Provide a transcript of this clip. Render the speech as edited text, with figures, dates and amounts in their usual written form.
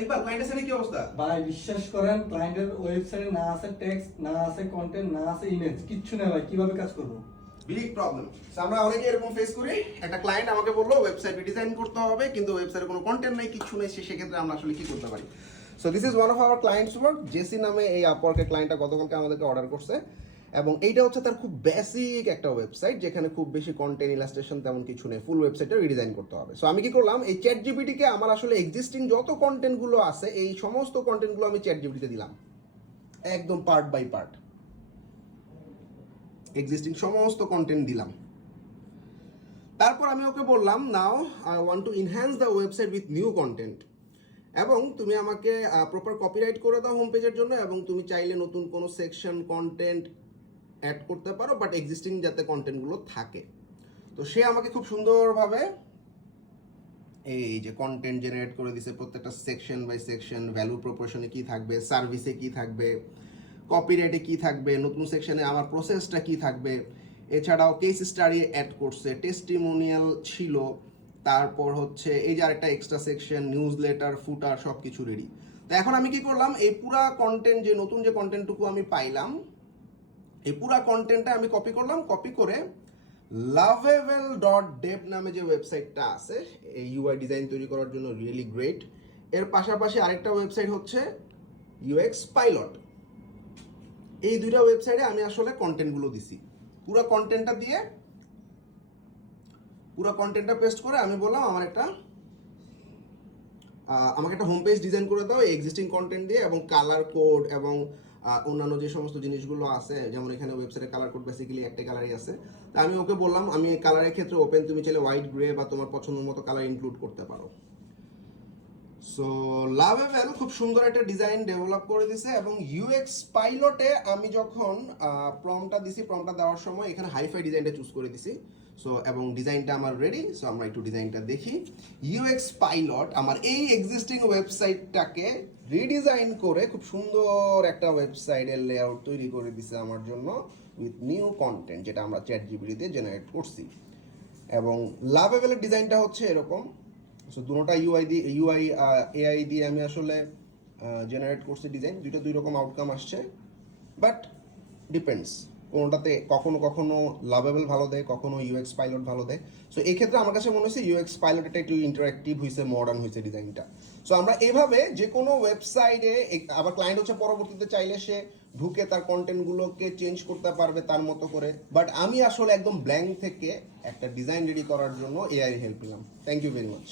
ইকবাল, ক্লায়েন্টের সাথে কি অবস্থা? ভাই বিশ্বাস করেন, ক্লায়েন্টের ওয়েবসাইটে না আছে টেক্সট, না আছে কন্টেন্ট, না আছে ইমেজ, কিচ্ছু নেই ভাই। কিভাবে কাজ করবো? Big problem. আমরা অনেকে এরকম ফেস করি। একটা ক্লায়েন্ট আমাকে বললো ওয়েবসাইট ডিজাইন করতে হবে, কিন্তু ওয়েবসাইটে কোনো কন্টেন্ট নাই, কিছু নেই। সেক্ষেত্রে আমরা আসলে কি করতে পারি? So this is one of our clients work. Jessie নামে এই আপওয়ার্কের ক্লায়েন্টটা গতকালকে আমাদেরকে অর্ডার করছে, এবং এইটা হচ্ছে তার খুব বেসিক একটা ওয়েবসাইট, যেখানে খুব বেশি কন্টেন্ট ইলাস্ট্রেশন তেমন কিছু নেই। ফুল ওয়েবসাইটটা রিডিজাইন করতে হবে। সো আমি কি করলাম, এই চ্যাট জিপিটিকে আমার আসলে এক্সিস্টিং যত কন্টেন্টগুলো আছে, এই সমস্ত কন্টেন্টগুলো আমি চ্যাট জিপিটিতে দিলাম, একদম পার্ট বাই পার্ট এক্সিস্টিং সমস্ত কন্টেন্ট দিলাম। তারপর আমি ওকে বললাম, now I want to enhance the website with new content, এবং তুমি আমাকে প্রপার কপিরাইট করে দাও হোম পেজের জন্য, এবং তুমি চাইলে নতুন কোনো সেকশন কন্টেন্ট অ্যাড করতে পারো, বাট এক্সিস্টিং যাতে কন্টেন্টগুলো থাকে। তো সে আমাকে খুব সুন্দরভাবে এই যে কন্টেন্ট জেনারেট করে দিছে, প্রত্যেকটা সেকশন বাই সেকশন, ভ্যালু প্রপোর্শনে কি থাকবে, সার্ভিসে কি থাকবে, কপিরাইটে কি থাকবে, নতুন সেকশনে আমার প্রসেসটা কি থাকবে। এছাড়াও কেস স্টাডি অ্যাড করছে, টেস্টিমোনিয়াল ছিল, তারপর হচ্ছে এই যে আরেকটা এক্সট্রা সেকশন, নিউজ লেটার, ফুটার, সব কিছু রেডি। তো এখন আমি কি করলাম, এই পুরা কন্টেন্ট, যে নতুন যে কন্টেন্টটুকু আমি পাইলাম, এই পুরা কন্টেন্টটা আমি কপি করলাম। কপি করে lovable.dev নামে যে ওয়েবসাইটটা আছে, এই ইউআই ডিজাইন তৈরি করার জন্য রিয়েলি গ্রেট, এর পাশাপাশি আরেকটা ওয়েবসাইট হচ্ছে UX পাইলট। এই দুইটা ওয়েবসাইটে আমি আসলে কন্টেন্টগুলো দিছি। পুরো কন্টেন্টটা পেস্ট করে আমি বললাম আমাকে একটা হোম পেজ ডিজাইন করে দাও এক্সিস্টিং কন্টেন্ট দিয়ে, এবং কালার কোড এবং অন্যান্য যে সমস্ত জিনিসগুলো আছে, যেমন এখানে ওয়েবসাইটে কালার কোড বেসিক্যালি একটা কালারই আছে। তা আমি ওকে বললাম, আমি কালারের ক্ষেত্রে ওপেন, তুমি চাইলে হোয়াইট, গ্রে বা তোমার পছন্দ মতো কালার ইনক্লুড করতে পারো। সো লাভেবল খুব সুন্দর একটা ডিজাইন ডেভেলপ করে দিছে, এবং ইউএক্স পাইলটে আমি যখন প্রম্পটটা দিছি, প্রম্পটটা দেওয়ার সময় এখানে হাইফাই ডিজাইনটা চুজ করে দিছি। সো এবং ডিজাইনটা আমার রেডি। সো আমরা একটু ডিজাইনটা দেখি। ইউএক্স পাইলট আমার এই এক্সিস্টিং ওয়েবসাইটটাকে রিডিজাইন করে খুব সুন্দর একটা ওয়েবসাইটের লেআউট তৈরি করে দিছে আমার জন্য উইথ নিউ কন্টেন্ট, যেটা আমরা চ্যাট জিপিটি দিয়ে জেনারেট করছি। এবং লাভেবলের ডিজাইনটা হচ্ছে এরকম। সো দুটোটা এআই দিয়ে আমি আসলে জেনারেট করছি ডিজাইন। দুই রকম আউটকাম আসছে, বাট ডিপেন্ডস, কোনোটাতে কখনো কখনো লাভেবল ভালো দেয়, কখনো ইউএক্স পাইলট ভালো দেয়। সো এই ক্ষেত্রে আমার কাছে মনে হয়েছে ইউএক্স পাইলটটা একটু ইন্টারাক্টিভ হয়েছে, মডার্ন হয়েছে ডিজাইনটা। সো আমরা এইভাবে যে কোনো ওয়েবসাইটে, আবার ক্লায়েন্ট হচ্ছে পরবর্তীতে চাইলে সে ঢুকে তার কন্টেন্টগুলোকে চেঞ্জ করতে পারবে তার মতো করে। বাট আমি আসলে একদম ব্ল্যাঙ্ক থেকে একটা ডিজাইন রেডি করার জন্য এআই হেল্প নিলাম। Thank you very much.